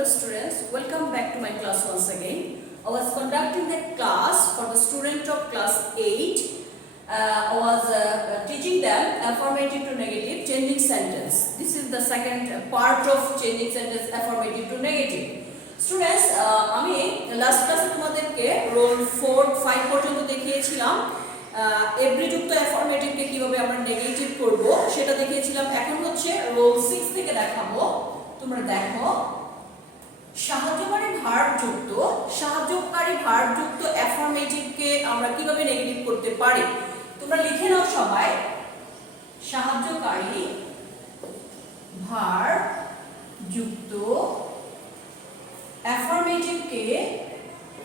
Hello students, welcome back to my class once again. I was conducting the class for the student of class 8. I was teaching them affirmative to negative changing sentence. This is the second part of changing sentence affirmative to negative. Students, আমি last ক্লাসে তোমাদেরকে role 4 5 পর্যন্ত দেখিয়েছিলাম every যুক্ত অ্যাফার্মেটিভকে কিভাবে আমরা negative করব সেটা দেখিয়েছিলাম। এখন হচ্ছে রোল 6 থেকে দেখাবো। তোমরা দেখো, সাহায্যকারী ভার্ব যুক্ত অ্যাফার্মেটিভকে আমরা কিভাবে নেগেটিভ করতে পারি। তোমরা লিখে নাও সবাই, সাহায্যকারী ভার্ব যুক্ত অ্যাফার্মেটিভকে,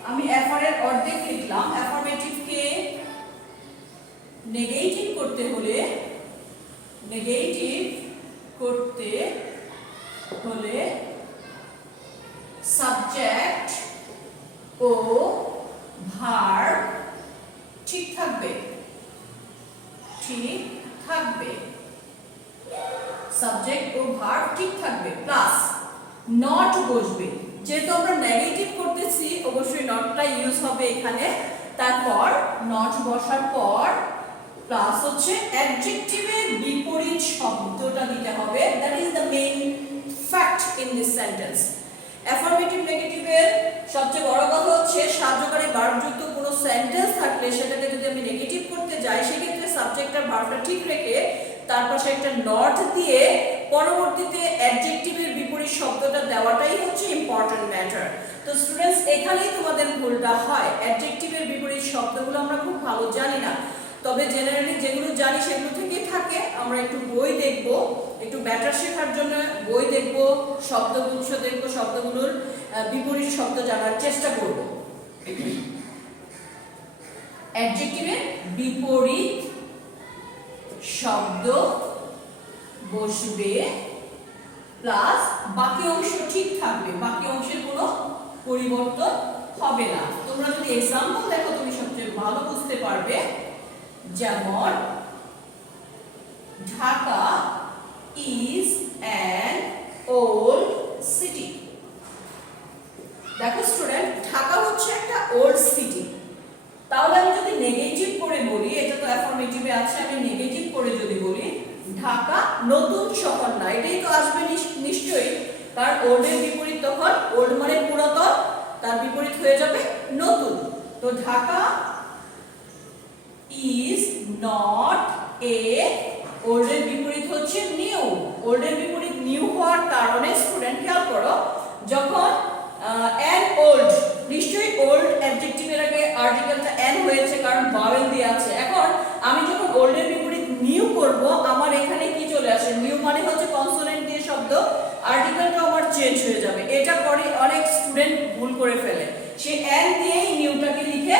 আমি অ্যাফারের অর্ধেক লিখলাম, অ্যাফার্মেটিভকে নেগেটিভ করতে হলে সাবজেক্ট ও ভার্ব ঠিক থাকবে, সাবজেক্ট ও ভার্ব ঠিক থাকবে, প্লাস নট বসবে। যেহেতু আমরা নেগেটিভ করতেছি অবশ্যই নটটা ইউজ হবে এখানে। তারপর নট বসার পর প্লাস হচ্ছে অ্যাডজেক্টিভের বিপরীত শব্দটা দিতে হবে। That is the main fact in this sentence. Affirmative নেগেটিভের সবচেয়ে বড় কথা হচ্ছে সাহায্যকারী ভার্বযুক্ত কোনো সেন্টেন্স থাকলে সেটাকে যদি আমি নেগেটিভ করতে যাই সেক্ষেত্রে সাবজেক্ট আর ভার্বটা ঠিক রেখে তার পাশে একটা নট দিয়ে পরবর্তীতে অ্যাডজেক্টিভের বিপরীত শব্দটা দেওয়াটাই হচ্ছে ইম্পর্টেন্ট ম্যাটার। তো স্টুডেন্টস, এখানেই তোমাদের ভুলটা হয়। অ্যাডজেক্টিভের বিপরীত শব্দগুলো আমরা খুব ভালো জানি না, তবে জেনারেলি যেগুলো জানি সেগুলো থেকেই থাকে। আমরা একটু বই দেখব, একটু ব্যাটার শেখার জন্য বই দেখব, শব্দগুচ্ছ দেখব, শব্দগুলোর বিপরীত শব্দ জানার চেষ্টা করব। অ্যাডজেক্টিভের বিপরীত শব্দ বসবে প্লাস বাকি অংশ ঠিক থাকবে, বাকি অংশের কোনো পরিবর্তন হবে না। তোমরা যদি এক্সাম্পল দেখো তুমি সবচেয়ে ভালো বুঝতে পারবে। যেমন Dhaka is an old city. দেখো স্টুডেন্ট, ঢাকা হচ্ছে একটা ওল্ড সিটি। তাহলে আমি যদি নেগেটিভ করে বলি, এটা তো অ্যাফার্মেটিভে আছে, আমি নেগেটিভ করে যদি বলি ঢাকা নতুন শহর না, এটাই তো আসবে নিশ্চয়ই, কারণ ওল্ডের বিপরীত তখন ওল্ড মানে পুরাতন, তার বিপরীত হয়ে যাবে নতুন। তো ঢাকা ইজ নট এ, ওল্ডের বিপরীত হচ্ছে নিউ। ওল্ডের বিপরীত নিউ হওয়ার কারণে স্টুডেন্ট খেয়াল করো, যখন অ্যান ওল্ড, নিশ্চয়ই ওল্ড অ্যাডজেক্টিভের আগে আর্টিকেলটা অ্যান হয়েছে কারণ ভাওয়েল দিয়ে আছে। এখন আমি যখন ওল্ডের বিপরীত নিউ করব, আমার এখানে কি চলে আসে, নিউ মানে হচ্ছে কনসোনেন্ট দিয়ে শব্দ, আর্টিকেলটা আমার চেঞ্জ হয়ে যাবে। এটা করে অনেক স্টুডেন্ট ভুল করে ফেলে, সে অ্যান দিয়েই নিউটাকে লিখে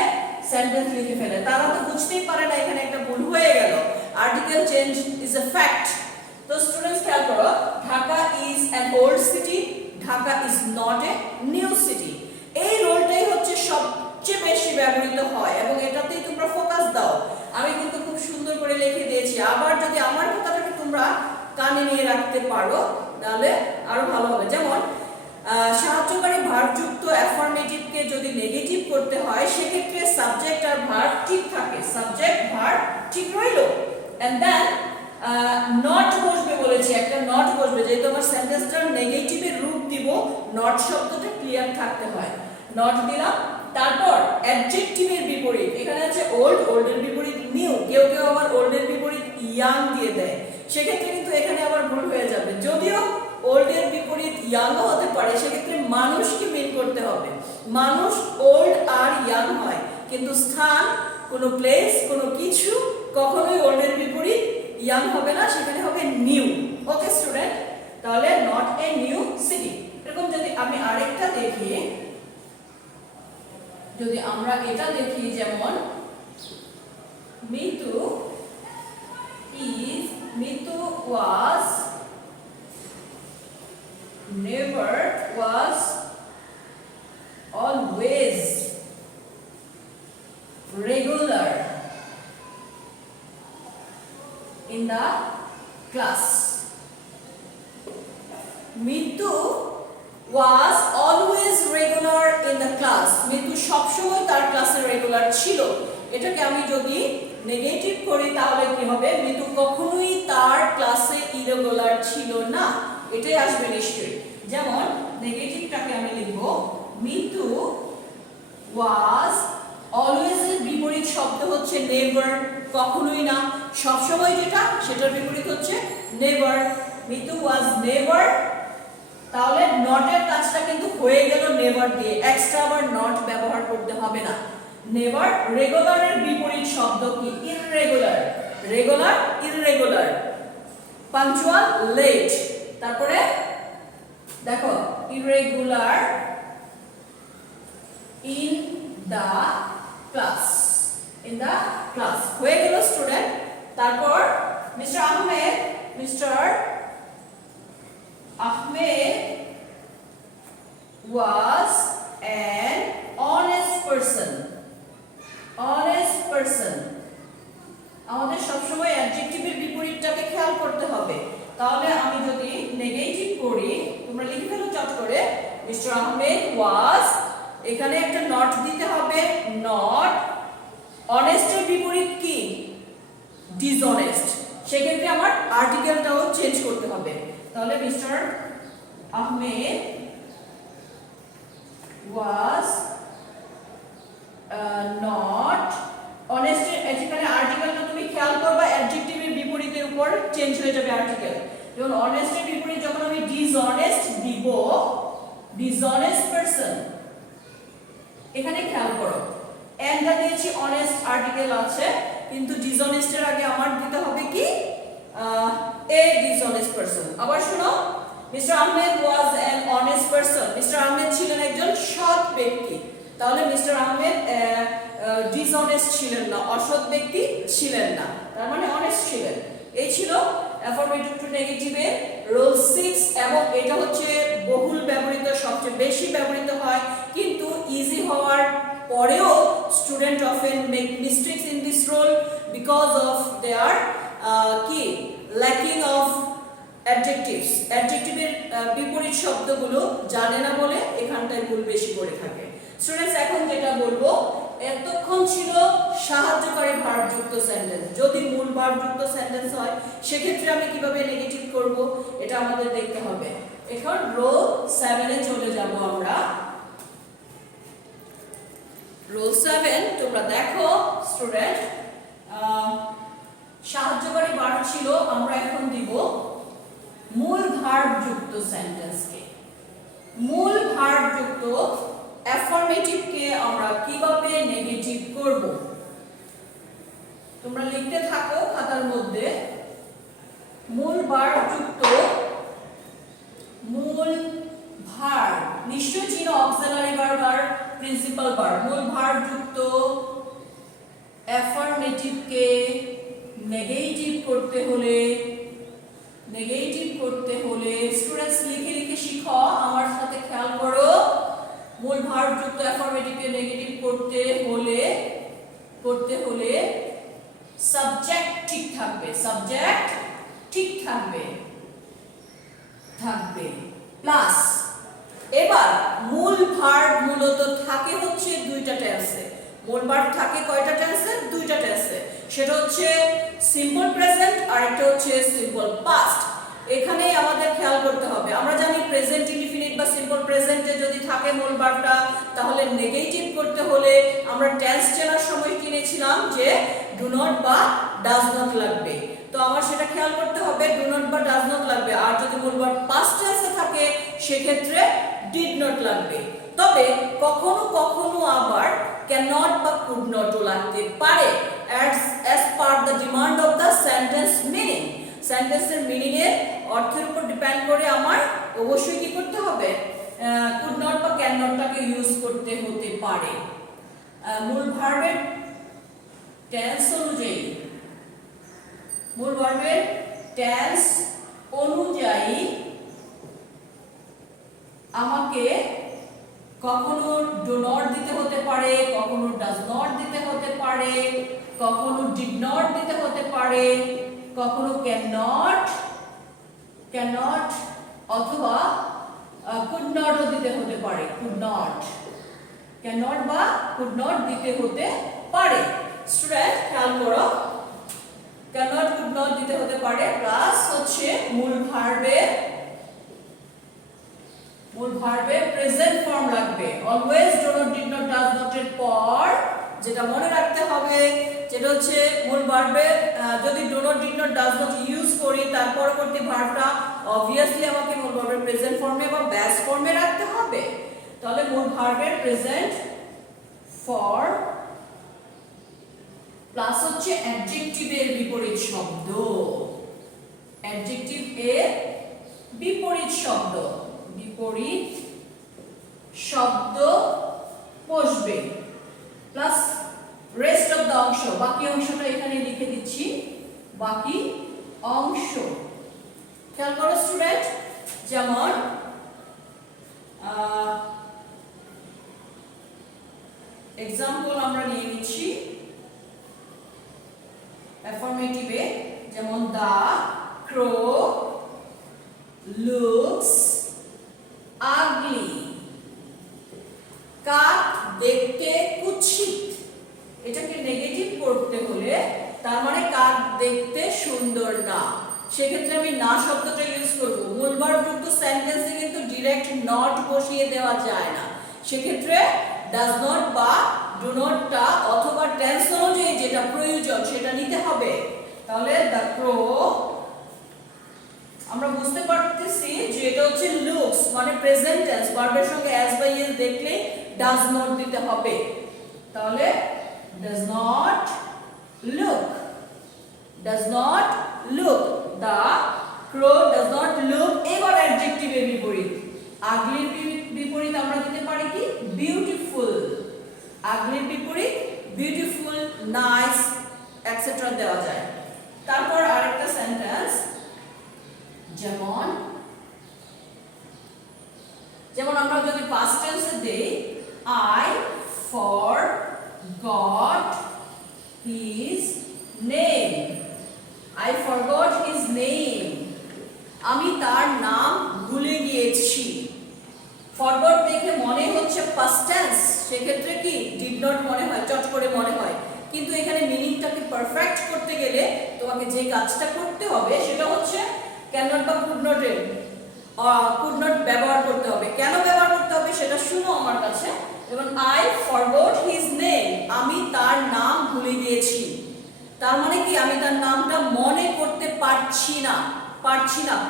সেন্টেন্স লিখে ফেলে। তারা তো বুঝতেই পারে না এখানে একটা ভুল হয়ে গেল। Article change is a fact. তো স্টুডেন্টস খেয়াল করো, Dhaka is an old city, Dhaka is not a new city. এই রোলটাই হচ্ছে সবচেয়ে বেশি ব্যবহৃত হয় এবং এটাতেই তোমরা ফোকাস দাও। আমি কিন্তু খুব সুন্দর করে লিখে দিয়েছি। আবার যদি আমার কথাটাকে তোমরা কানে নিয়ে রাখতে পারো তাহলে আরো ভালো হবে। যেমন সাহায্যকারী ভার্বযুক্ত অ্যাফার্মেটিভকে যদি নেগেটিভ করতে হয় সেক্ষেত্রে সাবজেক্ট আর ভার্ব ঠিক থাকে, সাবজেক্ট ভার্ব ঠিক রইল, এন্ড দেন নট বসবে বলেছি, একটা নট বসবে। যেহেতু আমার সেন্টেন্সটার নেগেটিভের রূপ দিব, নট শব্দটা ক্লিয়ার থাকতে হয়, নট দিলাম। তারপর অ্যাডজেক্টিভের বিপরীত, এখানে আছে ওল্ড, ওল্ডের বিপরীত নিউ, কেউ কেউ আবার ওল্ডের বিপরীত ইয়াং দিয়ে দেয়, সেক্ষেত্রে কিন্তু এখানে আবার ভুল হয়ে যাবে। যদিও ওল্ডের বিপরীত ইয়াংও হতে পারে, সেক্ষেত্রে মানুষকে মিন করতে হবে। মানুষ ওল্ড আর ইয়াং হয়, কিন্তু স্থান, কোনো প্লেস, কোনো কিছু কখনোই ওল্ডের বিপরীত ইয়াং হবে না, সেখানে হবে নিউ। ওকে স্টুডেন্ট, তাহলে নট এ নিউ সিটি। এরকম যদি আমি আরেকটা দেখি, যদি আমরা এটা দেখি, যেমন Mitu was never, was always regular in the class. Mitu was always regular in the class. Mitu সবসময় তার ক্লাসে রেগুলার ছিল। এটাকে আমি যদি নেগেটিভ করি তাহলে কি হবে? মিতু কখনোই তার ক্লাসে ইরেগুলার ছিল না, এটাই আসবে নিশ্চয়ই। যেমন নেগেটিভটাকে আমি লিখব মিতু was always এর বিপরীত শব্দ হচ্ছে নেভার, কখনোই না। সবসময় যেটা সেটার বিপরীত হচ্ছে নেভার। মিতু was never, তাহলে নট এর কাজটা কিন্তু হয়ে গেল নেভার দিয়ে, এক্সট্রা আবার নট ব্যবহার করতে হবে না। নেভার রেগুলারের বিপরীত শব্দ কি? Irregular. Regular irregular. Punctual late. তারপরে দেখো irregular in the class, in the class হয়ে গেল স্টুডেন্ট। তারপর mister Ahmed, mister Ahmed was an honest person. Honest person. আমাদের সবসময় অ্যাডজেক্টিভের বিপরীতটাকে খেয়াল করতে হবে। তাহলে আমি যদি নেগেটিভ করি, তোমরা লিখে ফেলো চট করে, মিস্টার আহমেদ was, এখানে একটা নট দিতে হবে, নট। অনেস্টের বিপরীত কি? ডিসঅনেস্ট। সেক্ষেত্রে আমার আর্টিকেলটাও চেঞ্জ করতে হবে। তাহলে mister Ahmed was not honest। এখানে আর্টিকেলটা তুমি খেয়াল করবা, অ্যাডজেক্টিভের বিপরীতের উপর চেঞ্জ হয়ে যাবে আর্টিকেল। যেমন অনেস্টের বিপরীত যখন আমি ডিসঅনেস্ট দিব, ডিসঅনেস্ট পারসন, এখানে খেয়াল করো এন্ডটা দিয়েছি, অনেস্ট আর্টিকেল আছে, কিন্তু ডিসঅনেস্টের আগে আমার দিতে হবে কি? a dishonest person। আবার শুনো, mister Ahmed was an honest person। Mister Ahmed ছিলেন একজন সৎ ব্যক্তি। তাহলে মিস্টার আহমেদ dishonest ছিলেন না, অসৎ ব্যক্তি ছিলেন না, তার মানে অনেস্ট ছিলেন। এই ছিল অ্যাফার্মেটিভ টু নেগেটিভের রুল 6, এবং এটা হচ্ছে বহুল ব্যবহৃত, সবচেয়ে বেশি ব্যবহৃত হয়, কিন্তু ইজি হওয়ার পরেও student often make mistakes in this role because of their key lacking of adjectives. অ্যাডজেক্টিভের বিপরীত শব্দগুলো জানে না বলে এখানটায় ভুল বেশি করে থাকে। স্টুডেন্টস এখন যেটা বলবো, এতক্ষণ ছিল সাহায্যকারী ভার্বযুক্ত সেন্টেন্স। যদি মূল ভার্বযুক্ত সেন্টেন্স হয় সেক্ষেত্রে আমি কিভাবে নেগেটিভ করব এটা আমাদের দেখতে হবে। এখন রোল 7 এ চলে যাব আমরা। রোল 7 তোমরা দেখো স্টুডেন্ট, সাহায্যকারী ভার্ব ছিল, আমরা এখন দিব মূল ভার্বযুক্ত সেন্টেন্সকে। মূল ভার্বযুক্ত অ্যাফার্মেটিভকে আমরা কিভাবে নেগেটিভ করব তোমরা লিখতে থাকো খাতার মধ্যে। মূল ভার্বযুক্ত, মূল ভার্ব নিশ্চয়ই চিনো, অক্সিলারি ভার্ব আর প্রিন্সিপাল ভার্ব। মূল ভার্বযুক্ত অ্যাফার্মেটিভকে নেগেটিভ করতে হলে, নেগেটিভ করতে হলে স্টুডেন্টস লিখে লিখে শিখো, আমার সাথে খেয়াল করো। মূল ভার্বযুক্ত অ্যাফার্মেটিভকে নেগেটিভ করতে হলে সাবজেক্ট ঠিক থাকবে, সাবজেক্ট ঠিক থাকবে প্লাস। এবার মূল ভার্ব মূলত থাকে হচ্ছে দুইটা টেন্সে। মূল ভার্ব থাকে কয়টা টেন্সে? দুইটা টেন্সে। সেটা হচ্ছে সিম্পল প্রেজেন্ট আর একটা হচ্ছে সিম্পল পাস্ট। এখানেই আমাদের খেয়াল করতে হবে। আমরা জানি প্রেজেন্ট ইনডিফিনিট বা সিম্পল প্রেজেন্টে যদি থাকে মূল ভার্বটা, তাহলে নেগেটিভ করতে হলে আমরা টেন্স চেনার সময় কিনেছিলাম যে ডু নট বা ডাজ নট লাগবে। তো আমার সেটা খেয়াল করতে হবে, ডু নট বা ডাজ নট লাগবে। আর যদি মূল ভার্ব পাস্ট টেন্সে থাকে সেক্ষেত্রে ডিড নট লাগবে। তবে কখনো কখনো আবার ক্যান নট বা কুড নটও লাগতে পারে, as per the demand of the sentence meaning। সেন্টেন্সের মিনিং এর অর্থের উপর ডিপেন্ড করে আমার অবশ্যই কি করতে হবে, কুড নট বা ক্যান নটটাকে ইউজ করতে হতে পারে। মূল ভার্বের টেন্স অনুযায়ী, মূল ভার্বের টেন্স অনুযায়ী আমাকে কখনো ডু নট দিতে হতে পারে, কখনো ডাজ নট দিতে হতে পারে, কখনো ডিড নট দিতে হতে পারে, কখনো ক্যান নট অথবা কুড নটও দিতে হতে পারে, কুড নট, ক্যান নট বা কুড নট দিতে হতে পারে। স্টুডেন্ট খেয়াল করো, ক্যান নট কুড নট দিতে হতে পারে, প্লাস হচ্ছে মূল ভার্বের প্রেজেন্ট ফর্ম লাগবে। Always, do not, did not, does not এর পর যেটা মনে রাখতে হবে যেটা হচ্ছে মূল ভার্বের যদি do not, did not, does not use করি তার পরবর্তী ভার্বটা অবভিয়াসলি আমাকে মূল ভার্বের প্রেজেন্ট ফর্মে বা ব্যাস ফর্মে রাখতে হবে। তাহলে মূল ভার্বের প্রেজেন্ট ফর্ম প্লাস হচ্ছে অ্যাডজেক্টিভের বিপরীত শব্দ, অ্যাডজেক্টিভ এর বিপরীত শব্দ বসবে, প্লাস রেস্ট অফ দ্য অংশ, বাকি অংশটা এখানে লিখে দিচ্ছি, বাকি অংশ। খেয়াল করো স্টুডেন্ট, যেমন এক্সাম্পল আমরা নিয়ে নিচ্ছি অ্যাফার্মেটিভে, যেমন দা ক্রো লুকস আগলি, কাক দেখতে কুৎসিত। এটাকে নেগেটিভ করতে হলে তার মানে কাক দেখতে সুন্দর না, সেক্ষেত্রে আমি না শব্দটা ইউজ করব। মূল ভার্ব যুক্ত সেন্টেন্সে কিন্তু ডাইরেক্ট নট বসিয়ে দেওয়া যায় না, সেক্ষেত্রে ডাজ নট বা ডু নটটা অথবা টেন্স অনুযায়ী যেটা প্রয়োজন সেটা নিতে হবে। তাহলে দ্য ক্রো, আমরা বুঝতে পারতেছি যে এটা হচ্ছে লুকস মানে প্রেজেন্ট টেন্স, ভার্বের সঙ্গে অ্যাজ বা ইজ দেখলে ডাজ নট দিতে হবে। তাহলে does not look, does not look, the crow does not look. এবার অ্যাডজেক্টিভের বিপরীত, আগলির বিপরীত আমরা দিতে পারি কি বিউটিফুল, আগলির বিপরীত বিউটিফুল, নাইস এটসেট্রা দেওয়া যায়। তারপর আরেকটা সেন্টেন্স, যেমন আমরা যদি পাস্ট টেন্সে দেই, I forgot his name, I forgot his name, আমি তার নাম ভুলে গিয়েছি। ফরগট দেখে মনে হচ্ছে পাস্ট টেন্স, সেক্ষেত্রে কি ডিড নট মনে হয়, চট করে মনে হয়, কিন্তু এখানে মিনিংটাকে পারফেক্ট করতে গেলে তোমাকে যে কাজটা করতে হবে সেটা হচ্ছে ক্যান নট বা কুড নট ব্যবহার করতে হবে। কেন ব্যবহার করতে হবে সেটা শুনো আমার কাছে। যেমন আই ফরগট হিজ নেম, আমি তার নাম ভুলে গিয়েছি, তার মানে কি আমি তার নামটা মনে করতে পারছি না,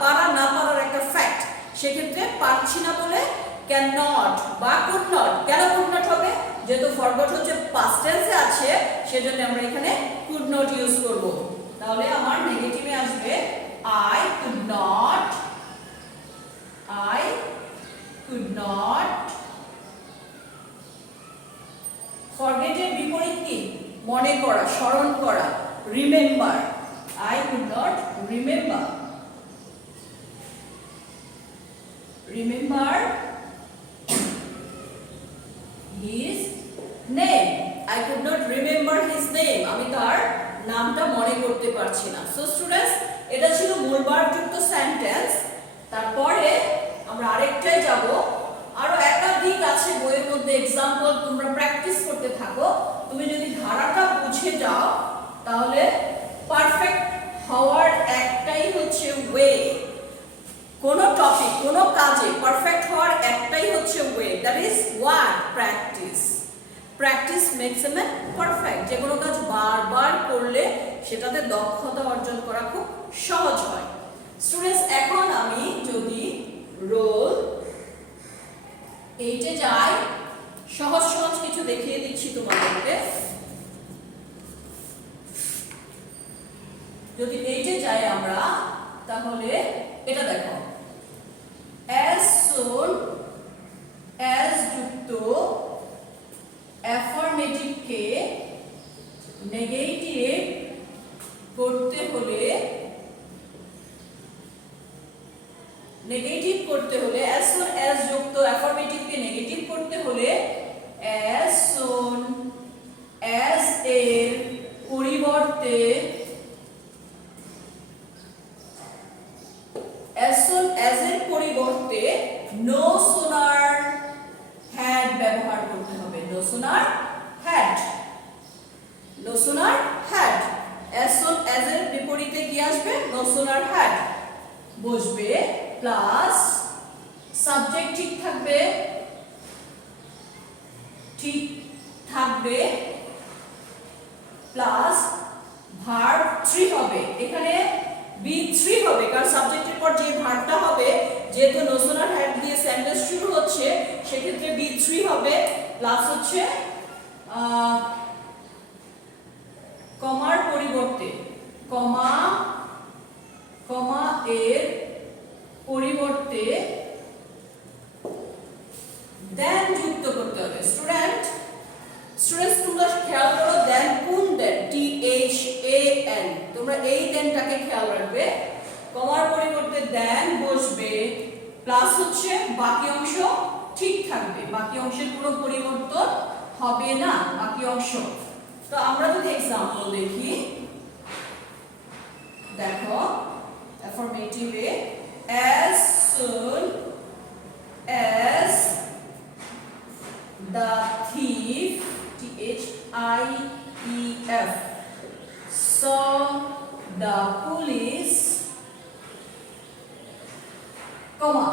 পারা না পারার একটা ফ্যাক্ট, সেক্ষেত্রে পারছি না বলে ক্যান নট বা কুড নট। কেন কুড নট হবে, যেহেতু ফরগট হচ্ছে পাস্ট টেন্সে আছে সেজন্য আমরা এখানে কুড নট ইউজ করব। তাহলে আমার নেগেটিভে আসবে I could not forget এর বিপরীত কি মনে করা, স্মরণ করা, remember, I could not remember his name, I could not remember his name, আমি তার নামটা মনে করতে পারছি না। সো স্টুডেন্টস, এটা ছিল মূল ভার্ব যুক্ত সেন্টেন্স। তারপরে আমরা আরেকটাই যাব, আরো একাধিক আছে বইয়ের মধ্যে এক্সাম্পল, তোমরা প্র্যাকটিস করতে থাকো। তুমি যদি ধারাটা বুঝে যাও তাহলে পারফেক্ট হওয়ার একটাই হচ্ছে ওয়ে, কোন টপিক কোন কাজে পারফেক্ট হওয়ার একটাই হচ্ছে way, that is what, practice. Practice makes a man perfect. যে কোনো কাজ বারবার করলে সেটাতে দক্ষতা অর্জন করা খুব সহজ হয়। স্টুডেন্টস, এখন আমি যদি রোল 8 এ যাই, সহজ সহজ কিছু দেখিয়ে দিচ্ছি তোমাদেরকে। যদি 8 এ যাই আমরা, তাহলে এটা দেখো, as soon as যুক্ত অ্যাফার্মেটিভ কে নেগেটিভ করতে হলে as soon as যুক্ত অ্যাফার্মেটিভ কে নেগেটিভ করতে হলে as soon as এর পরিবর্তে no sooner প্লাস সাবজেক্ট ঠিক থাকবে প্লাস ভার্ব 3 হবে। এখানে be3 হবে কারণ সাবজেক্টের পর যে ভার্বটা হবে, যেহেতু নোশনাল হ্যাড দিয়ে সেন্টেন্স শুরু হচ্ছে, সেক্ষেত্রে be3 হবে প্লাস হচ্ছে কমার পরিবর্তে কমা এর পরিবর্তে দেন যুক্ত করতে হবে। স্টুডেন্টস তোমরা খেয়াল করো, দেন কোন দেন, THAN, তোমরা এই দেনটাকে খেয়াল রাখবে। কমার পরিবর্তে দেন বসবে প্লাস হচ্ছে বাকি অংশ ঠিক থাকবে, বাকি অংশের কোনো পরিবর্তন হবে না, বাকি অংশ। তো আমরা যদি एग्जांपल দেখি, দেখো অ্যাফার্মেটিভে as soon as the thief, THIEF, saw the police, comma,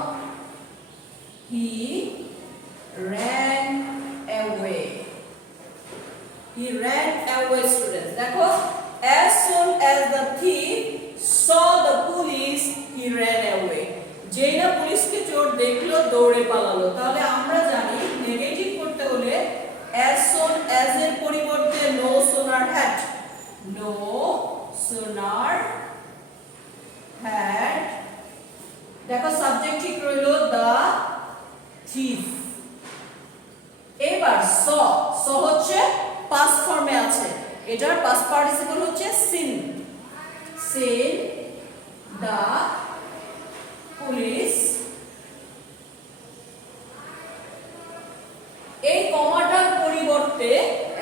he ran away. He ran away, students. দেখো as soon as the thief saw the police, he ran away. যেই না পুলিশকে চোর দেখলো দৌড়ে পালালো। তাহলে আমরা জানি নেগেটিভ করতে হলে as soon as এর পরিবর্তে no sooner had দেখো সাবজেক্ট ঠিক রইলো the thief। এবার saw হচ্ছে পাস্ট ফর্মে আছে, এটার পাস্ট পার্টিসিপল হচ্ছে seen the পুলিশ। এই কমাটার পরিবর্তে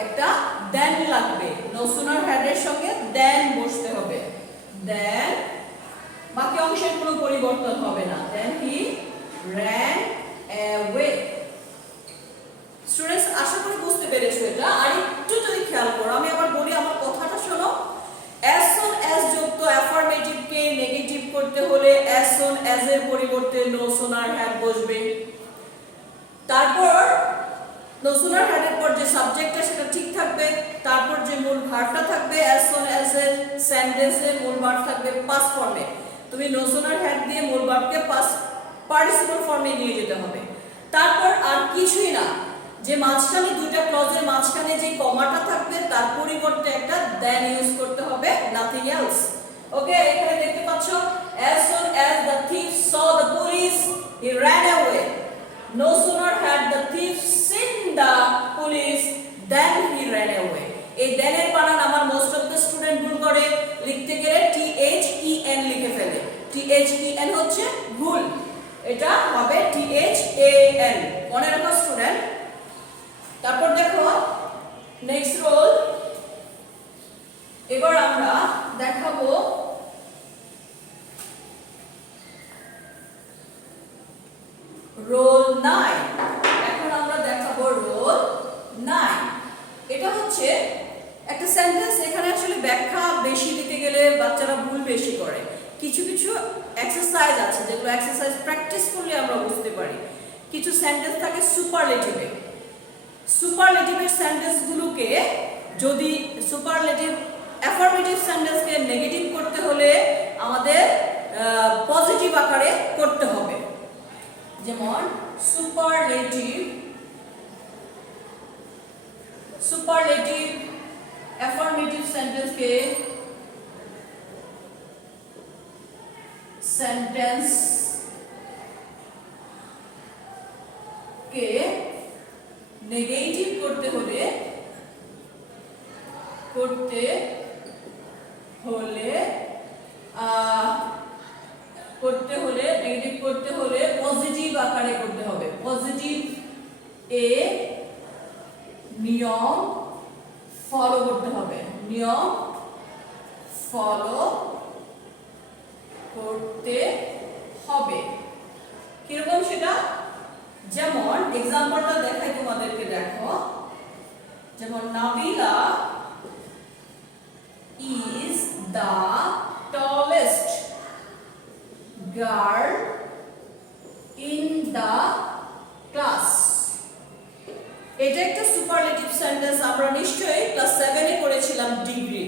একটা দেন লাগবে, নো সুনার হ্যাড এর সঙ্গে দেন বসতে হবে, দেন বাকি অংশের কোনো পরিবর্তন হবে না, দেন হি ran away। স্টুডেন্টস আশা করি বুঝতে পেরেছো এটা। আর একটু যদি খেয়াল করো, আমি আবার বলি, আমার কথাটা শোনো। as soon as যুক্ত অ্যাফার্মেটিভ কে নেগেটিভ করতে হলে as soon as এর পরিবর্তে no sooner had বসবে, তারপর no sooner had এর পর যে সাবজেক্টটা সেটা ঠিক থাকবে, তারপর যে মূল ভার্বটা থাকবে as soon as এর সেন্টেন্সের মূল ভার্ব থাকবে পাস্ট ফর্মে। তুমি no sooner had দিয়ে মূল ভার্বকে পাস্ট পার্টিসিপল ফর্মে নিয়ে যেতে হবে। তারপর আর কিছুই না, যে মাঝখানে দুইটা ক্লজের মাঝখানে যে কমাটা থাকবে তার পরিবর্তে একটা দেন ইউজ করতে হবে, নাথিং এলস। ওকে, এখানে দেখতে পাচ্ছো as soon as the thief saw the police, he ran away. No sooner had the thief seen the police, then he ran away. এই দেন এর বানান আমার মোস্ট অফ দ্য স্টুডেন্ট ভুল করে, লিখতে গেলে THEN লিখে ফেলে। THEN হচ্ছে ভুল, এটা হবে THAN, মনে রাখো স্টুডেন্ট। তারপর দেখো নেক্সট রোল, এবার আমরা দেখাবো রোল 9। এখন আমরা দেখাবো রোল 9। এটা হচ্ছে একটা সেন্টেন্স, এখানে আসলে ব্যাখ্যা বেশি দিতে গেলে বাচ্চারা ভুল বেশি করে। কিছু এক্সারসাইজ আছে যেগুলো এক্সারসাইজ প্র্যাকটিস করলে আমরা বুঝতে পারি। কিছু সেন্টেন্স থাকে সুপারলেটিভে, সুপারলেটিভের সেন্টেন্সগুলোকে যদি সুপারলেটিভ অ্যাফার্মেটিভ সেন্টেন্সকে নেগেটিভ করতে হলে আমাদের পজিটিভ আকারে করতে হবে। যেমন সুপারলেটিভ অ্যাফার্মেটিভ সেন্টেন্সকে নেগেটিভ করতে হলে নেগেটিভ করতে হলে পজিটিভ আকারে করতে হবে। পজিটিভ এ নিয়ম ফলো করতে হবে, নিয়ম ফলো করতে হবে। কিরকম সেটা? যেমন এক্সাম্পলটা দেখাই তোমাদেরকে, দেখো যেমন Nabila is the tallest girl এটা একটা সুপারলেটিভ সেন্টেন্স, আমরা নিশ্চয়ই ক্লাস 7 এ করেছিলাম ডিগ্রি।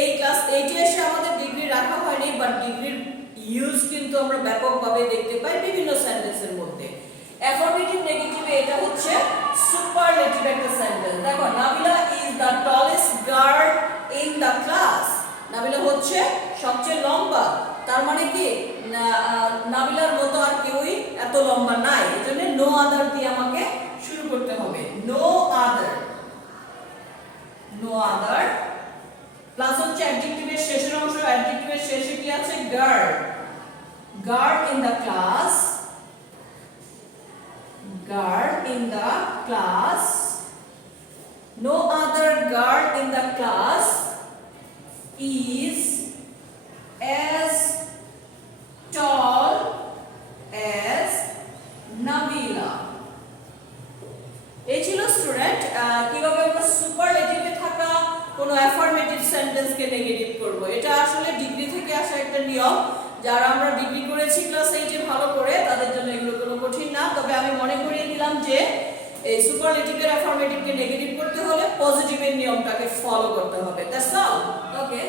এই ক্লাস 8 এ এসে আমাদের ডিগ্রি রাখা হয়নি, বাট ডিগ্রির ইউজ কিন্তু আমরা ব্যাপকভাবে দেখতে পাই বিভিন্ন সেন্টেন্সের মধ্যে। অ্যাফার্মেটিভ নেগেটিভে এটা হচ্ছে সুপারলেটিভ একটা সেন্টেন্স। দেখো, Nabila is the tallest girl in the class. Nabila হচ্ছে সবচেয়ে লম্বা, তার মানে কি নাবিলার মতো আর কেউই এত লম্বা নাই, এজন্য নো আদার দিয়ে আমাকে শুরু করতে হবে। No other, no other plus হচ্ছে অ্যাডজেক্টিভের শেষের অংশ, অ্যাডজেক্টিভের শেষে কি আছে? Girl. Girl in the class, girl in the class, no other girl in the class is as tall as Nabila. এই ছিল স্টুডেন্ট কিভাবে আমরা সুপারলেটিভে থাকা কোনো অ্যাফার্মেটিভ সেন্টেন্সকে নেগেটিভ করব। এটা আসলে ডিগ্রি থেকে আসা একটা নিয়ম, যারা আমরা ডিগ্রি করেছি ক্লাস 8 এ ভালো করে, তাদের জন্য এগুলো কোনো কঠিন না। তবে আমি মনে করিয়ে দিলাম যে এই সুপারলেটিভের অ্যাফার্মেটিভকে নেগেটিভ করতে হলে পজিটিভের নিয়মটাকে ফলো করতে হবে। That's all. ওকে,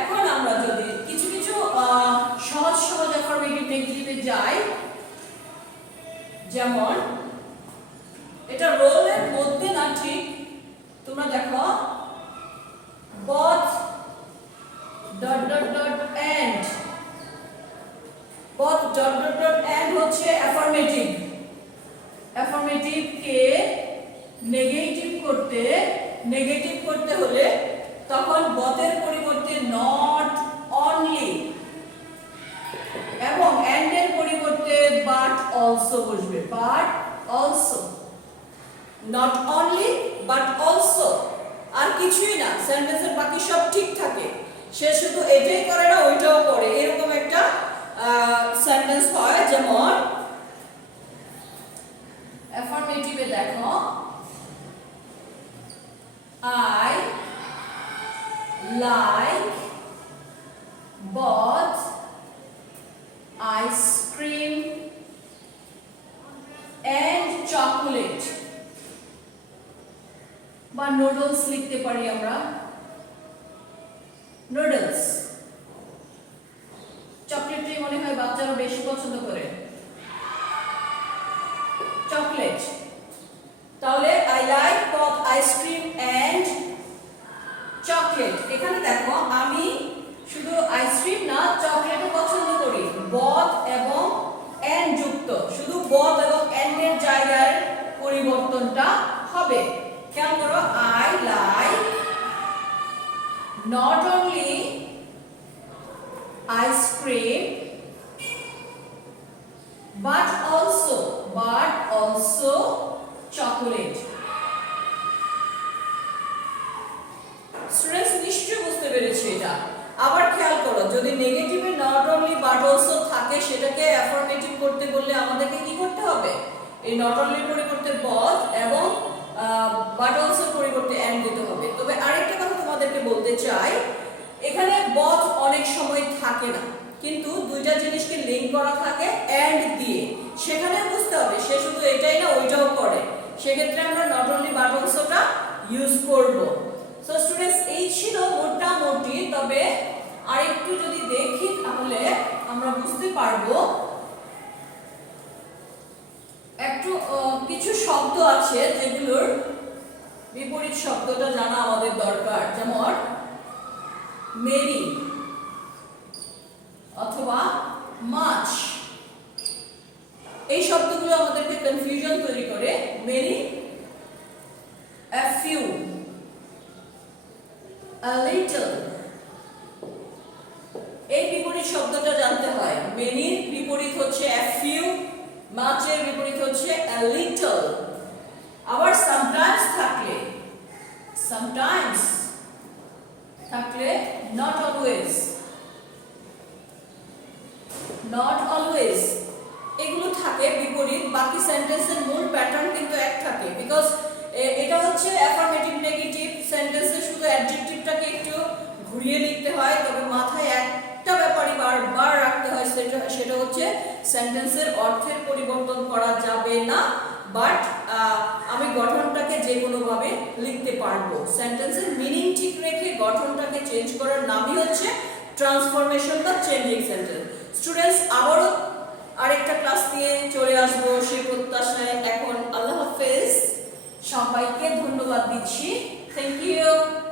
এখন আমরা যদি কিছু কিছু সহজ সহজ অ্যাফার্মেটিভ নেগেটিভে যাই, যেমন এটা রোলের মধ্যে না, ঠিক তোমরা দেখো both dot dot dot and, both dot dot dot and হচ্ছে অ্যাফার্মেটিভ। অ্যাফার্মেটিভ কে নেগেটিভ করতে হলে তখন both এর পরিবর্তে not only এবং and এর পরিবর্তে but also বসবে। but also, not only but also, আর কিছুই না, সেন্টেন্সের বাকি সব ঠিক থাকে, সে শুধু এটাই করে না ওইটাও করে, এরকম একটা সেন্টেন্স হয়। যেমন অ্যাফার্মেটিভে দেখো, I like both ice cream and chocolate, বা নুডলস লিখতে পারি আমরা, নুডলস। চকলেটটাই মনে হয় বাচ্চারা বেশি পছন্দ করে, চকলেট। তাহলে I like both ice cream and chocolate. এখানে দেখো আমি শুধু আইসক্রিম না চকলেটও পছন্দ করি, both এবং and যুক্ত, শুধু both এবং and এর জায়গার পরিবর্তনটা হবে। খেয়াল করো, I like not only ice cream but also chocolate. Students নিশ্চয়ই বুঝতে পেরেছে এটা। আবার খেয়াল করো, যদি নেগেটিভে not only but also থাকে, সেটাকে অ্যাফার্মেটিভ করতে বললে আমাদেরকে কি করতে হবে? এই not only পরিবর্তে both এবং but also পরিবর্তে and দিতে হবে। তবে আরেকটা কথা তোমাদেরকে বলতে চাই, এখানে both অনেক সময় থাকে না, কিন্তু দুইটা জিনিসকে লিংক করা থাকে and দিয়ে, সেখানে বুঝতে হবে সে শুধু এটাই না ওইটাও করে, সেক্ষেত্রে আমরা not only but also টা ইউজ করব। সো স্টুডেন্টস এই ছিল মোটামুটি, তবে আরেকটু যদি দেখি তাহলে আমরা বুঝতে পারবো একটু কিছু শব্দ আছে যেগুলোর বিপরীত শব্দটা জানা আমাদের দরকার। যেমন মেরি অথবা মাছ, এই শব্দগুলো আমাদেরকে কনফিউশন তৈরি করে। Mary, a few, a little, এই বিপরীত শব্দটা জানতে হয়। মেনির বিপরীত হচ্ছে a few, মাছের বিপরীত হচ্ছে a little। আবার sometimes থাকলে not always, এগুলো থাকে বিপরীত। বাকি সেন্টেন্সের মূল প্যাটার্ন কিন্তু এক থাকে, বিকজ এটা হচ্ছে অ্যাফার্মেটিভ নেগেটিভ সেন্টেন্সে শুধু অ্যাডজেক্টিভটাকে একটু ঘুরিয়ে লিখতে হয়, তবে মাথায় একটা ব্যাপারই বারবার রাখতে হয়, সেটা হচ্ছে সেন্টেন্সের অর্থের পরিবর্তন করা যাবে না, বাট আমি গঠনটাকে যে কোনো ভাবে লিখতে পারবো। সেন্টেন্সের মিনিং ঠিক রেখে গঠনটাকে চেঞ্জ করার নামই হচ্ছে ট্রান্সফরমেশন বা চেঞ্জিং সেন্টেন্স। স্টুডেন্টস, আবারও আরেকটা ক্লাস নিয়ে চলে আসবো সেই প্রত্যাশায়। এখন আল্লাহ হাফেজ, সবাইকে ধন্যবাদ দিচ্ছি। Thank you.